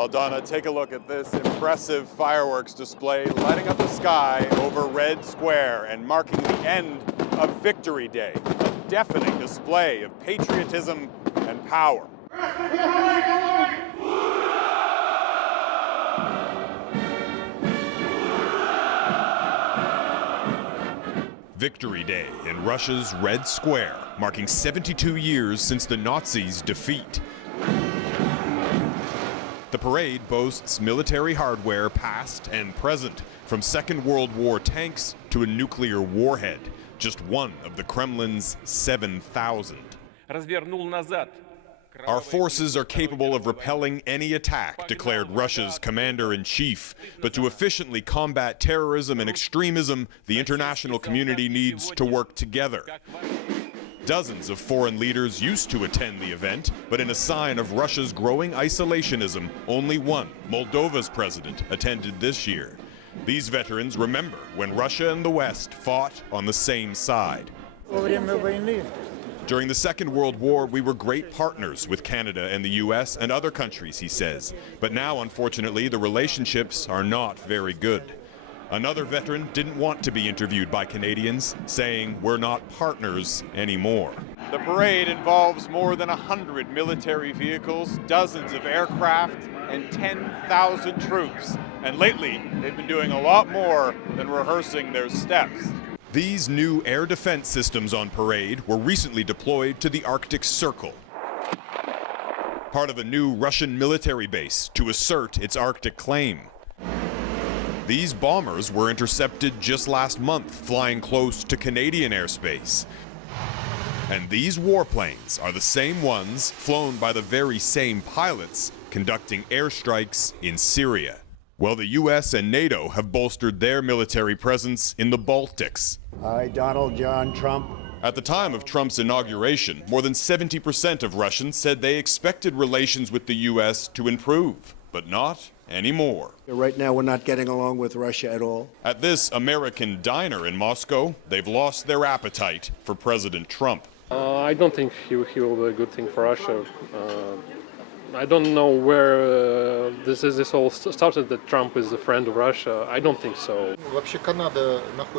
Well, Donna, take a look at this impressive fireworks display lighting up the sky over Red Square and marking the end of Victory Day, a deafening display of patriotism and power. Victory Day in Russia's Red Square, marking 72 years since the Nazis' defeat. The parade boasts military hardware past and present, from Second World War tanks to a nuclear warhead, just one of the Kremlin's 7,000. Our forces are capable of repelling any attack, declared Russia's commander-in-chief. But to efficiently combat terrorism and extremism, the international community needs to work together. Dozens of foreign leaders used to attend the event, but in a sign of Russia's growing isolationism, only one, Moldova's president, attended this year. These veterans remember when Russia and the West fought on the same side. During the Second World War, we were great partners with Canada and the US and other countries, he says. But now, unfortunately, the relationships are not very good. Another veteran didn't want to be interviewed by Canadians, saying we're not partners anymore. The parade involves more than 100 military vehicles, dozens of aircraft, and 10,000 troops. And lately, they've been doing a lot more than rehearsing their steps. These new air defense systems on parade were recently deployed to the Arctic Circle, part of a new Russian military base to assert its Arctic claim. These bombers were intercepted just last month, flying close to Canadian airspace. And these warplanes are the same ones flown by the very same pilots conducting airstrikes in Syria. Well, the US and NATO have bolstered their military presence in the Baltics. I, Donald John Trump. At the time of Trump's inauguration, more than 70% of Russians said they expected relations with the US to improve, but not anymore. Right now, we're not getting along with Russia at all. At this American diner in Moscow, they've lost their appetite for President Trump. I don't think he will be a good thing for Russia. I don't know where this all started, that Trump is a friend of Russia. I don't think so.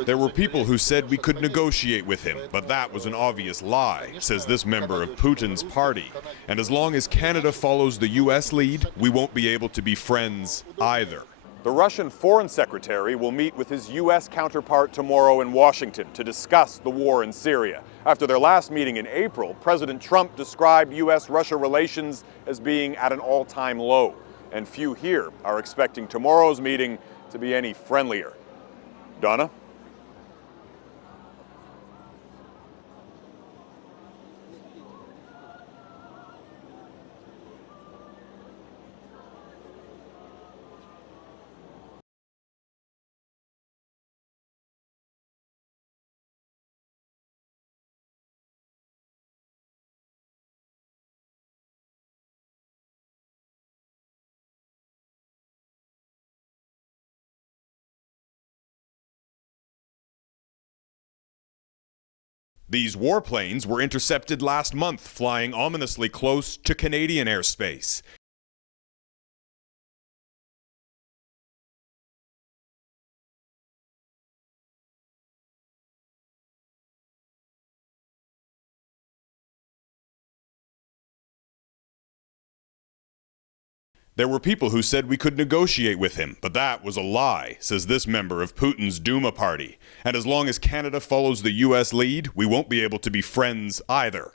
There were people who said we could negotiate with him, but that was an obvious lie, says this member of Putin's party. And as long as Canada follows the US lead, we won't be able to be friends either. The Russian Foreign Secretary will meet with his US counterpart tomorrow in Washington to discuss the war in Syria. After their last meeting in April, President Trump described US-Russia relations as being at an all-time low. And few here are expecting tomorrow's meeting to be any friendlier. Donna? These warplanes were intercepted last month, flying ominously close to Canadian airspace. There were people who said we could negotiate with him, but that was a lie, says this member of Putin's Duma party. And as long as Canada follows the US lead, we won't be able to be friends either.